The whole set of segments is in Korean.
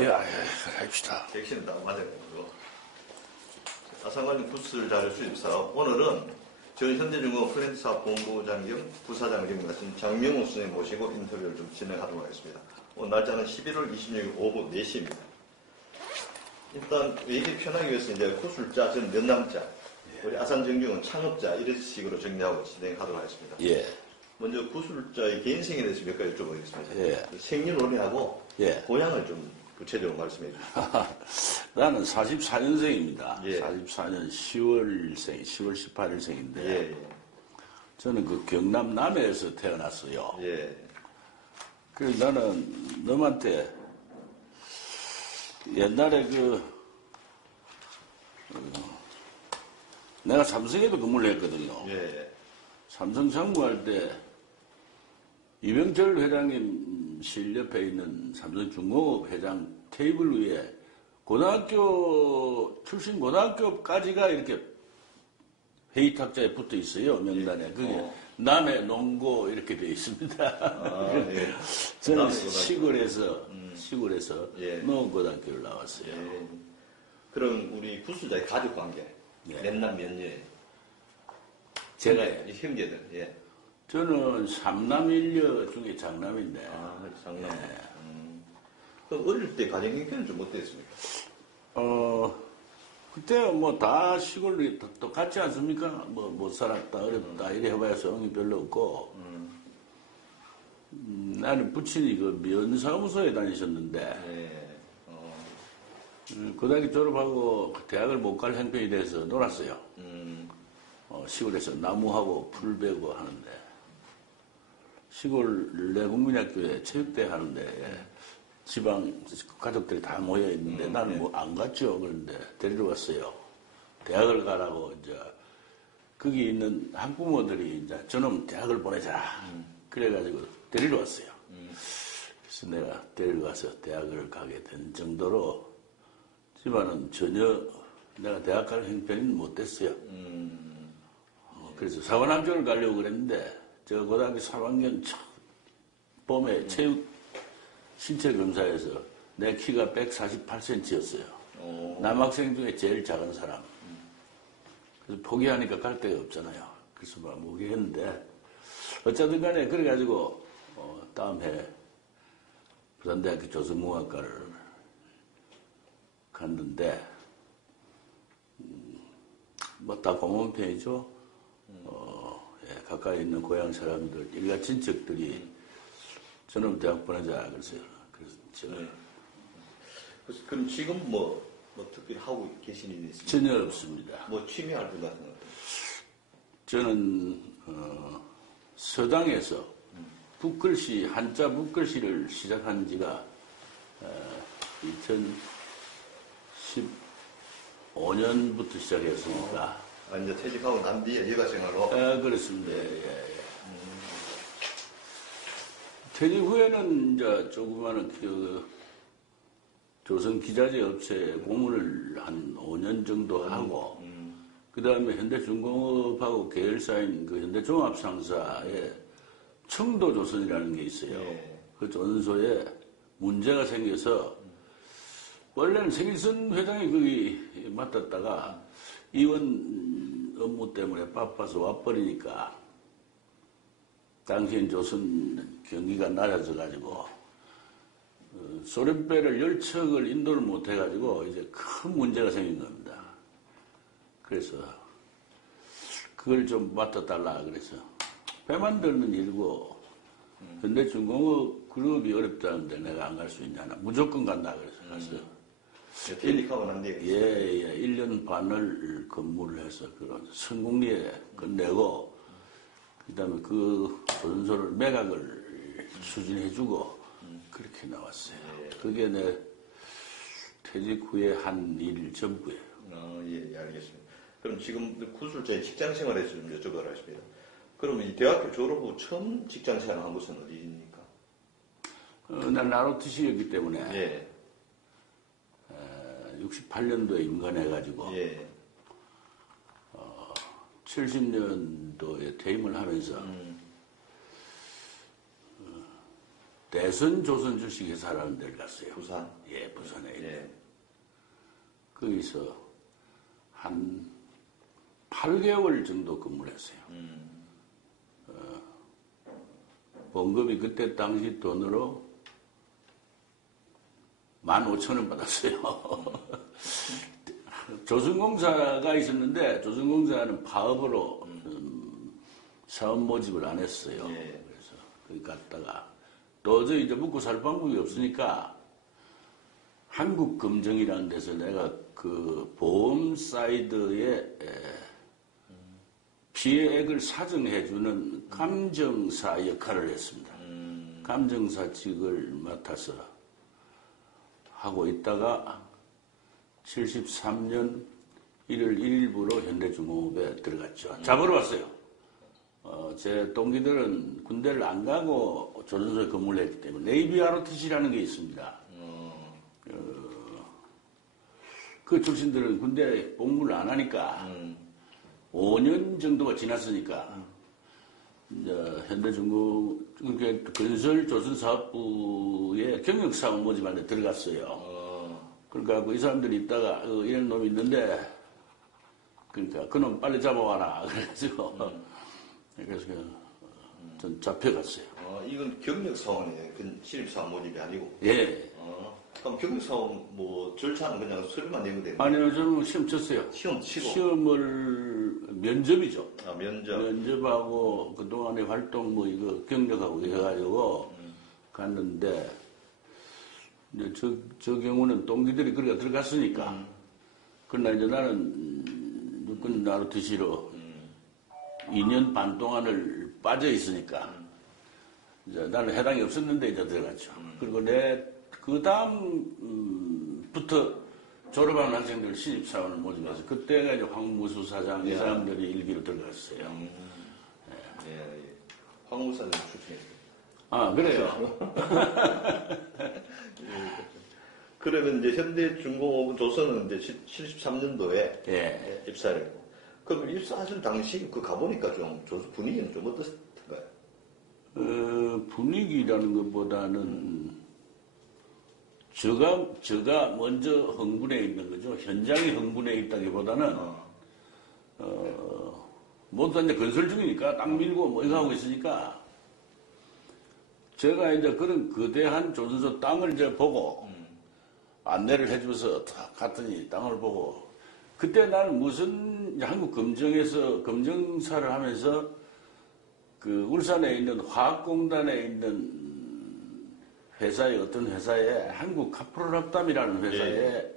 예, 합시다. 액션은 다 맞아가지고. 아산관련 구슬 자료 수집 사업. 오늘은 전 현대중공업 플랜트 사업 본부장 겸 부사장을 임명하신 장명호 선생님 모시고 인터뷰를 좀 진행하도록 하겠습니다. 오늘 날짜는 11월 26일 오후 4시입니다. 일단 얘기 편하기 위해서 이제 구술자, 전 면남자, 우리 아산정중은 창업자 이런 식으로 정리하고 진행하도록 하겠습니다. 예. 먼저 구술자의 개인생에 대해서 몇 가지 여쭤보겠습니다. 예. 생년월일하고 예. 고향을 좀 구체적으로 말씀해 주시죠. 나는 44년생입니다. 예. 44년 10월생, 10월 18일생인데 예. 저는 그 경남 남해에서 태어났어요. 예. 그래서 나는 너한테 옛날에 내가 삼성에도 근무를 했거든요. 예. 삼성 상무할 때 이병철 회장님실 옆에 있는 삼성중공업 회장 테이블 위에 고등학교 출신 고등학교까지가 이렇게 회의 탁자에 붙어 있어요. 명단에. 그게 남해 농고 이렇게 되어 있습니다. 예. 저는 시골에서 예. 농고등학교를 나왔어요. 예. 그럼 우리 구술자의 가족 관계 예. 몇남 몇녀? 제가요. 형제들. 예. 저는 삼남 일녀 중에 장남인데. 아, 장남. 예. 그럼 어릴 때 가정 형편은 좀 어땠습니까? 그때 뭐 다 시골이 똑같지 않습니까? 뭐 못 살았다, 어렵다, 이래 해봐야 소용이 별로 없고. 나는 부친이 그 면사무소에 다니셨는데, 예. 고등학교 졸업하고 대학을 못 갈 형편이 돼서 놀았어요. 시골에서 나무하고 풀 베고 하는데, 시골 내국민학교에 체육대 하는데, 지방 가족들이 다 모여 있는데 나는 뭐 안 갔죠. 그런데 데리러 갔어요. 대학을 가라고 이제 거기 있는 학부모들이 이제 저놈 대학을 보내자. 그래가지고 데리러 왔어요. 그래서 내가 데리러 가서 대학을 가게 된 정도로 집안은 전혀 내가 대학 갈 형편이 못 됐어요. 그래서 사관학교를 가려고 그랬는데 제가 고등학교 3학년 봄에 체육 신체 검사에서 내 키가 148cm였어요. 남학생 중에 제일 작은 사람. 그래서 포기하니까 갈 데가 없잖아요. 그래서 막 포기했는데 어쨌든 간에 그래가지고 다음 해 부산대학교 조선문학과를 갔는데 뭐 다 고마운 편이죠. 예, 가까이 있는 고향 사람들, 일가 친척들이 저는 대학 보내자 그랬어요. 그래서 네. 그럼 지금 뭐 특별히 하고 계신 일이 있습니까? 전혀 없습니다. 뭐 취미 활동 같은 거? 저는 서당에서 붓글씨, 한자 붓글씨를 시작한 지가 2015년부터 시작했으니까. 이제 퇴직하고 난 뒤에 여가생활로? 그렇습니다. 예. 퇴직 후에는 이제 조그마한 조선 기자재 업체에 공무를 한 5년 정도 하고, 그 다음에 현대중공업하고 계열사인 그 현대종합상사에 청도조선이라는 게 있어요. 예. 그 조선소에 문제가 생겨서, 원래는 생일선 회장이 거기 맡았다가 이원 업무 때문에 바빠서 와버리니까, 당시엔 조선 경기가 낮아져가지고 소련배를 10척을 인도를 못해가지고 이제 큰 문제가 생긴 겁니다. 그래서 그걸 좀 맡아달라 그래서 배 만드는 일이고 현대중공업 그룹이 어렵다는데 내가 안 갈 수 있냐나 무조건 간다 그래서 갔어요. 퇴직하고 난 뒤에? 예, 1년 반을 근무를 해서 그런 성공리에 끝내고 그 다음에 그 조선소를 매각을 추진해주고 그렇게 나왔어요. 그게 내 퇴직 후에 한 일 전부예요. 예, 알겠습니다. 그럼 지금 구술자의 직장 생활에 좀 여쭤보도록 하겠습니다. 그러면 이 대학교 졸업 후 처음 직장 생활한 곳은 어디입니까? 난 나로트시였기 때문에 예. 68년도에 임관해가지고 예. 70년도에 퇴임을 하면서 대선 조선 주식회사라는 데를 갔어요. 부산? 예, 부산에. 예. 거기서 한 8개월 정도 근무를 했어요. 봉급이 그때 당시 돈으로 15,000원 받았어요. 조선공사가 있었는데 조선공사는 파업으로 사업 모집을 안 했어요. 예. 그래서 거기 갔다가 도저히 이제 먹고 살 방법이 없으니까 한국금정이라는 데서 내가 그 보험 사이드에 피해액을 사정해주는 감정사 역할을 했습니다. 감정사직을 맡아서 하고 있다가 73년 1월 1일부로 현대중공업에 들어갔죠. 잡으러 왔어요. 제 동기들은 군대를 안 가고 조선소에 근무를 했기 때문에 네이비 ROTC라는 게 있습니다. 그 출신들은 군대 복무를 안 하니까 5년 정도가 지났으니까 이제 현대중공 건설 조선사업부에 경영사원 모집할 때 들어갔어요. 그러니까 이 사람들이 있다가 이런 놈이 있는데 그러니까 그놈 빨리 잡아와라 그래가지고 그래서 전 잡혀갔어요. 이건 경력사원이에요. 신입사원 모집이 아니고. 예. 그럼 경력사원 뭐 절차는 그냥 서류만 내면 되는 아니요, 저는 시험 쳤어요. 시험 치고. 시험을 면접이죠. 면접. 면접하고 그동안의 활동 뭐 이거 경력하고 해가지고 갔는데 이제 저 경우는 동기들이 그렇게 들어갔으니까 그러나 이제 나는 육군 ROTC로 2년 반 동안을 빠져 있으니까 이제 나는 해당이 없었는데 이제 들어갔죠. 그리고 그 다음부터 졸업하는 학생들 신입사원을 모집해서 그때가 이제 황무수 사장 이 사람들이 일기로 들어갔어요. 예. 황무사장 출신이에요. 아, 그래요? 그러면 이제 현대중공업은 조선은 이제 73년도에 예. 입사를 했고. 그럼 입사하실 당시 그 가보니까 좀 조선 분위기는 좀 어떻던가요? 분위기라는 것보다는 제가 먼저 흥분해 있는 거죠. 현장이 흥분해 있다기보다는, 모두 다 이제 건설 중이니까 땅 밀고 뭐 이거 하고 있으니까, 제가 이제 그런 거대한 조선소 땅을 이제 보고, 안내를 해주면서 딱 갔더니 땅을 보고, 그때 나는 무슨 한국 검정에서 검정사를 하면서 그 울산에 있는 화학공단에 있는 회사의 어떤 회사에 한국 카프로락담이라는 회사에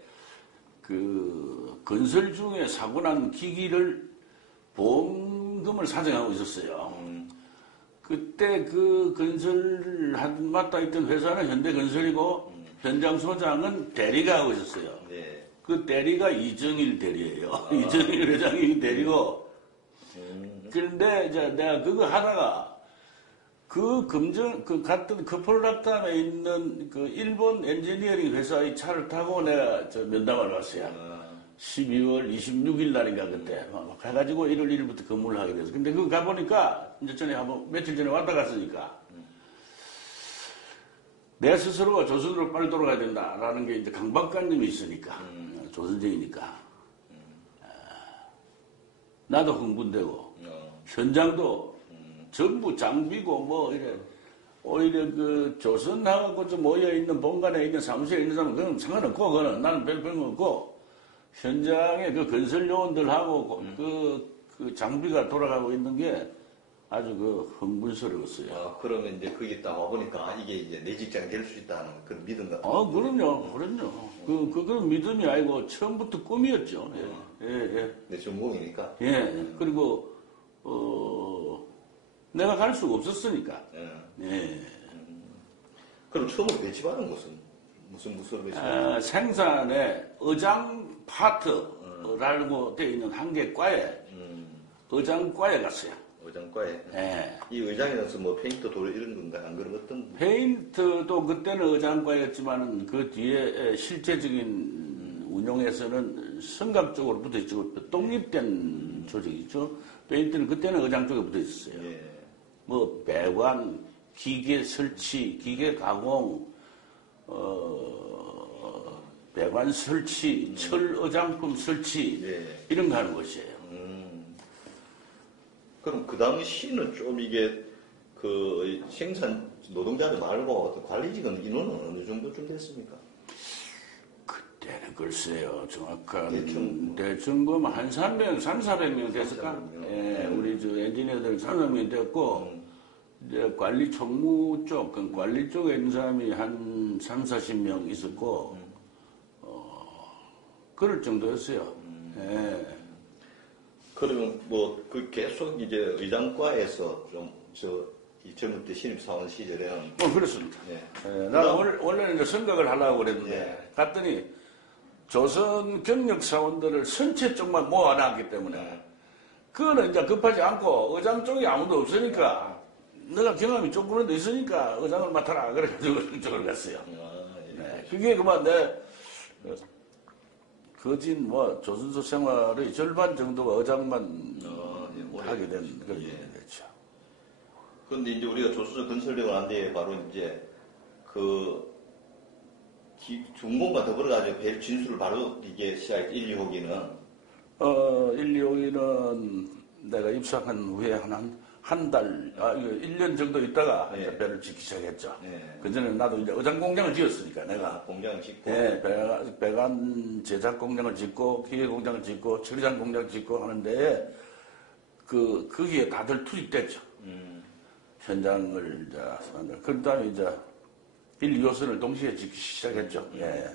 그 건설 중에 사고 난 기기를 보험금을 사정하고 있었어요. 그때 그 건설 맡아 있던 회사는 현대건설이고 현장 소장은 대리가 하고 있었어요. 네. 그 대리가 이정일 대리예요. 이정일 회장이 대리고. 그런데 이제 내가 그거 하다가 그 같은 커플락담에 있는 그 일본 엔지니어링 회사의 차를 타고 내가 저 면담을 왔어요. 12월 26일 날인가 그때. 막 해가지고 1월 1일부터 근무를 하게 됐어. 근데 그거 가보니까 이제 전에 며칠 전에 왔다 갔으니까 내 스스로가 조선으로 빨리 돌아가야 된다라는 게 이제 강박관념이 있으니까. 조선적이니까. 나도 흥분되고, 현장도 전부 장비고, 뭐, 오히려 그 조선하고 좀 모여있는 본관에 있는 사무실에 있는 사람은 그건 상관없고, 그거는 나는 별 없고, 현장에 그 건설 요원들하고 그 장비가 돌아가고 있는 게 아주 그 흥분스러웠어요. 그러면 이제 거기 딱 와보니까 이게 이제 내 직장이 될 수 있다는 그런 믿음 같은 그럼요. 그건 믿음이 아니고 처음부터 꿈이었죠. 예. 내 전공이니까. 예. 그리고, 내가 갈 수가 없었으니까. 예. 그럼 처음으로 배치받은 곳은 무슨 배치받은 생산에 의장 파트라고 되어 있는 한 개 과에, 의장과에 갔어요. 의장과에. 예. 이 의장이라서 뭐 페인트 돌 이런 건가 안 그런 어떤? 페인트도 그때는 의장과였지만 그 뒤에 실제적인 운용에서는 성감 쪽으로 붙어 있죠. 독립된 조직이죠. 페인트는 그때는 의장 쪽에 붙어 있었어요. 예. 뭐 배관, 기계 설치, 기계 가공, 배관 설치, 철 어장품 설치, 예. 이런 거 하는 곳이에요. 그럼 그 당시는 좀 이게 그 생산 노동자들 말고 어떤 관리직은 인원은 어느 정도쯤 됐습니까? 그때는 글쎄요, 정확한 대충 보면 한 300명 됐을까? 300명. 예, 우리 저 엔지니어들 300명 됐고, 이제 관리 총무 쪽, 그 관리 쪽에 있는 사람이 한 40명 있었고, 그럴 정도였어요. 예. 그러면 뭐 그 계속 이제 의장과에서 이 젊을 때 신입사원 시절에는 그렇습니다. 예. 예, 나는 원래는 이제 생각을 하려고 그랬는데, 예. 갔더니 조선 경력 사원들을 선체 쪽만 모아놨기 때문에, 그거는 이제 급하지 않고, 의장 쪽이 아무도 없으니까, 내가 경험이 조금이라도 있으니까 의장을 맡아라. 그래가지고 이쪽을 갔어요. 예. 네, 그게 그만 거진 조선소 생활의 절반 정도가 의장만 하게 된 그런 일이 됐죠. 그런데 이제 우리가 조선소 건설되고 난 뒤에 바로 이제 그 중공과 더불어가지고 배 진수를 바로 이게 시작 1, 2호기는 1, 2호기는 내가 입사한 후에 한 달, 1년 정도 있다가 예. 이제 배를 짓기 시작했죠. 예. 그전에는 나도 이제 의장 공장을 지었으니까 내가. 공장을 짓고. 예, 배관 제작 공장을 짓고, 기계 공장을 짓고, 처리장 공장 짓고 하는데, 거기에 다들 투입됐죠. 현장을 이제, 그 다음에 이제 1, 2호선을 동시에 짓기 시작했죠. 예.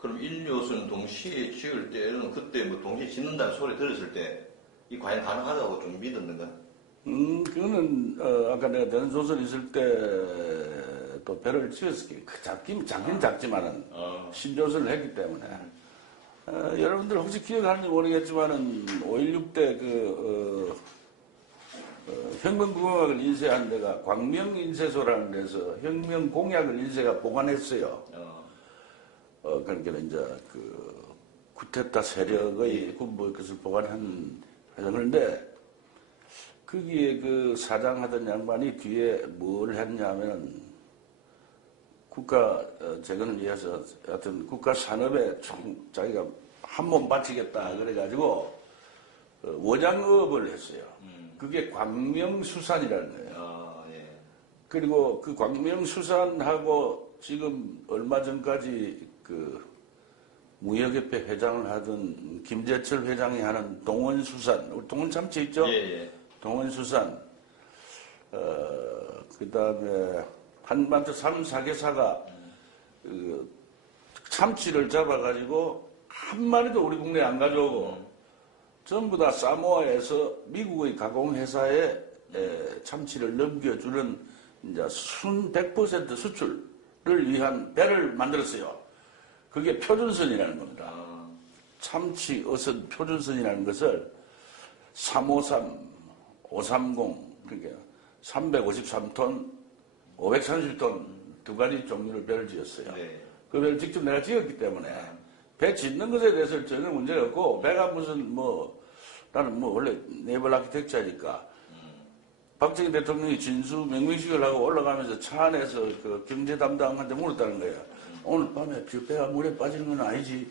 그럼 1, 2호선 동시에 지을 때는 그때 뭐 동시에 짓는다는 소리 들었을 때, 이 과연 가능하다고 좀 믿었는가? 그거는, 아까 내가 대전조선 있을 때, 또 배를 지었을 게, 작긴 작지만은, 신조선을 했기 때문에, 여러분들 혹시 기억하는지 모르겠지만은, 5.16 때 혁명공약을 인쇄한 데가 광명인쇄소라는 데서 혁명공약을 인쇄가 보관했어요. 그러니까 이제 쿠데타 세력의 군부의 것을 보관한 그런데 거기에 사장하던 양반이 뒤에 뭘 했냐면 국가 재건을 위해서 하여튼 국가 산업에 자기가 한 몸 바치겠다 그래가지고 원양업을 했어요. 그게 광명수산이라는 거예요. 예. 그리고 그 광명수산하고 지금 얼마 전까지 무역협회 회장을 하던 김재철 회장이 하는 동원수산, 우리 동원참치 있죠? 예. 동원수산, 그 다음에 한반도 3, 4개사가 참치를 잡아가지고 한 마리도 우리 국내에 안 가져오고 전부 다 사모아에서 미국의 가공회사에 참치를 넘겨주는 이제 순 100% 수출을 위한 배를 만들었어요. 그게 표준선이라는 겁니다. 참치, 어선 표준선이라는 것을 353, 530, 그러니까 353톤, 530톤 두 가지 종류를 배를 지었어요. 네. 그 배를 직접 내가 지었기 때문에 배 짓는 것에 대해서 전혀 문제가 없고 배가 무슨 나는 원래 네이버 아키텍처니까 박정희 대통령이 진수 명명식을 하고 올라가면서 차 안에서 경제 담당한테 물었다는 거예요. 오늘 밤에 배가 물에 빠지는 건 아니지.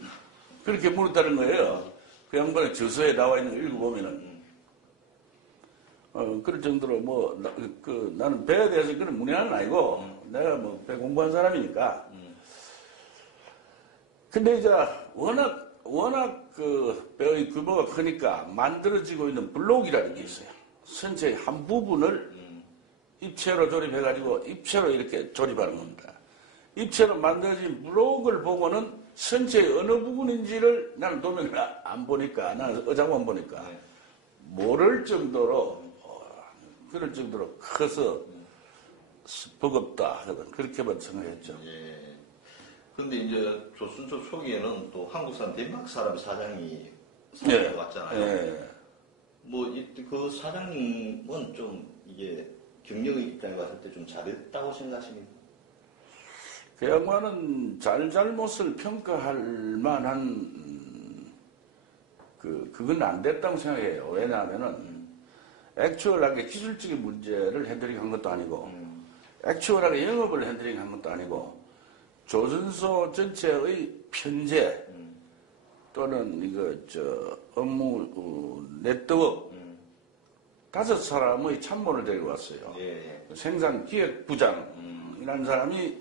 그렇게 물었다는 거예요. 그 양반의 저서에 나와 있는 거 읽어보면은. 그럴 정도로 나는 배에 대해서 그런 문외한은 아니고, 내가 배 공부한 사람이니까. 근데 이제 워낙 배의 규모가 크니까 만들어지고 있는 블록이라는 게 있어요. 선체의 한 부분을 입체로 조립해가지고 입체로 이렇게 조립하는 겁니다. 입체로 만들어진 블록을 보고는 선체의 어느 부분인지를 나는 도면을 안 보니까, 나는 의장만 보니까, 모를 정도로, 그럴 정도로 커서 버겁다. 그렇게만 생각했죠. 예. 근데 이제 조선소 초기에는 또 한국산 덴마크 사람 사장이 왔잖아요. 예. 그 사장님은 좀 이게 경력의 입장에 봤을 때 좀 잘했다고 생각하십니까? 그 양반은 잘못을 평가할 만한, 그건 안 됐다고 생각해요. 왜냐하면은, 액추얼하게 기술적인 문제를 핸들링한 것도 아니고, 액추얼하게 영업을 핸들링한 것도 아니고, 조선소 전체의 편제 또는 업무 네트워크 5사람의 참모를 데리고 왔어요. 예. 생산기획부장이라는 사람이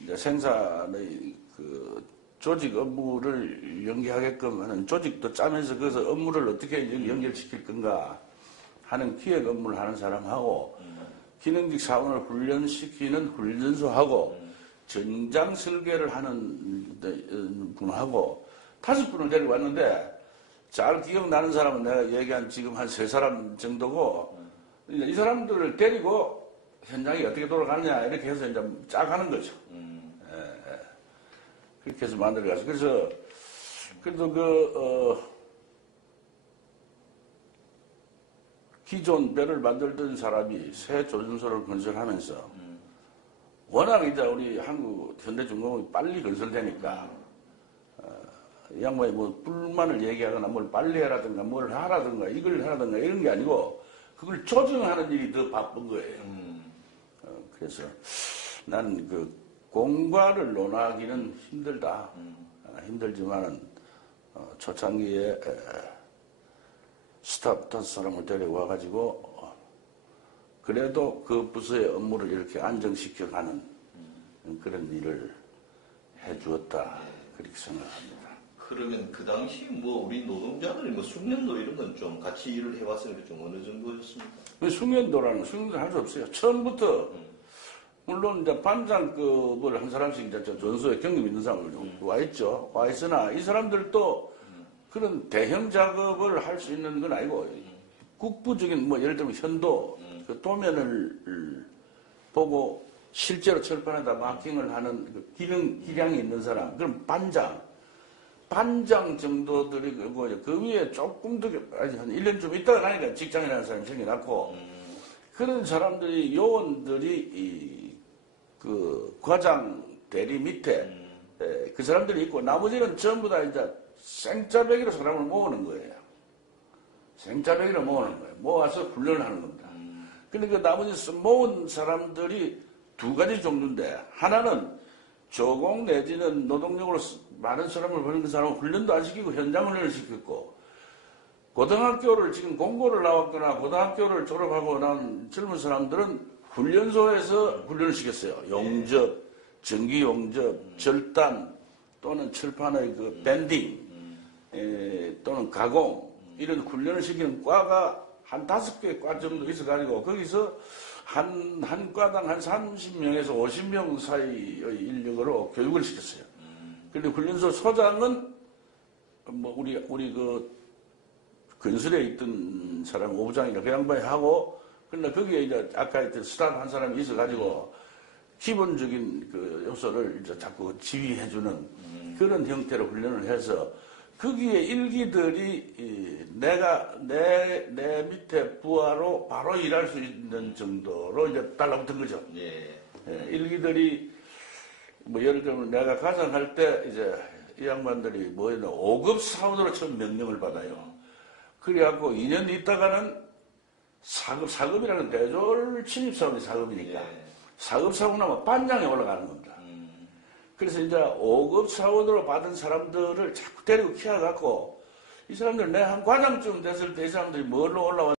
이제 생산의 조직 업무를 연계하게끔 하는 조직도 짜면서 거기서 업무를 어떻게 연결시킬 건가 하는 기획 업무를 하는 사람하고 기능직 사원을 훈련시키는 훈련소하고 전장 설계를 하는 분하고 5분을 데리고 왔는데 잘 기억나는 사람은 내가 얘기한 지금 한 3사람 정도고 이 사람들을 데리고 현장이 어떻게 돌아가느냐 이렇게 해서 이제 쫙 하는 거죠. 그렇게 해서 만들어가서 그래서 그래도 기존 배를 만들던 사람이 새 조선소를 건설하면서 워낙 이제 우리 한국 현대중공업이 빨리 건설되니까 이 양반이 뭐 불만을 얘기하거나 뭘 빨리 해라든가 뭘 하라든가 이걸 하라든가 이런 게 아니고 그걸 조정하는 일이 더 바쁜 거예요. 그래서 나는 공과를 논하기는 힘들다. 힘들지만은 초창기에 스탑 5사람을 데려와가지고 그래도 그 부서의 업무를 이렇게 안정시켜가는 그런 일을 해주었다. 그렇게 생각합니다. 그러면 그 당시 우리 노동자들이 숙련도 이런 건 좀 같이 일을 해왔으니까 좀 어느 정도였습니까? 숙련도 할 수 없어요. 처음부터 물론 이제 반장급을 한 사람씩 이제 전소에 경험 있는 사람을 와 있죠. 와 있으나 이 사람들도 그런 대형 작업을 할 수 있는 건 아니고 국부적인 예를 들면 현도 그 도면을 보고 실제로 철판에다 마킹을 하는 기량이 있는 사람, 그럼 반장 정도들이 그 위에 조금 더, 한 1년 좀 있다가 가니까 직장이라는 사람이 생겨났고, 그런 사람들이, 요원들이, 과장 대리 밑에, 그 사람들이 있고, 나머지는 전부 다 이제 생짜배기로 사람을 모으는 거예요. 생짜배기로 모으는 거예요. 모아서 훈련을 하는 겁니다. 근데 그 나머지 모은 사람들이 2가지 종류인데, 하나는 조공 내지는 노동력으로 많은 사람을 버는 사람은 훈련도 안 시키고 현장 훈련을 시켰고, 고등학교를 지금 공고를 나왔거나 고등학교를 졸업하고 난 젊은 사람들은 훈련소에서 훈련을 시켰어요. 용접, 전기 용접, 절단 또는 철판의 밴딩 또는 가공 이런 훈련을 시키는 과가 한 5개 과 정도 있어가지고 거기서 한 과당 한 30명에서 50명 사이의 인력으로 교육을 시켰어요. 그런데 훈련소 소장은 우리 건설에 있던 사람 오부장이나 그 양반이 하고, 그러나 거기에 이제 아까 했던 스탑 한 사람이 있어가지고 기본적인 요소를 이제 자꾸 지휘해주는 그런 형태로 훈련을 해서 거기에 일기들이 내 밑에 부하로 바로 일할 수 있는 정도로 이제 달라붙은 거죠. 일기들이 예를 들면 내가 가장할 때 이제 이 양반들이 5급 사원으로 처음 명령을 받아요. 그래갖고 2년 있다가는 4급이라는 대졸 신입사원이 4급이니까 4급 사원 하면 반장에 올라가는 겁니다. 그래서 이제 5급 사원으로 받은 사람들을 자꾸 데리고 키워갖고 이 사람들 내 한 과장쯤 됐을 때 이 사람들이 뭘로 올라왔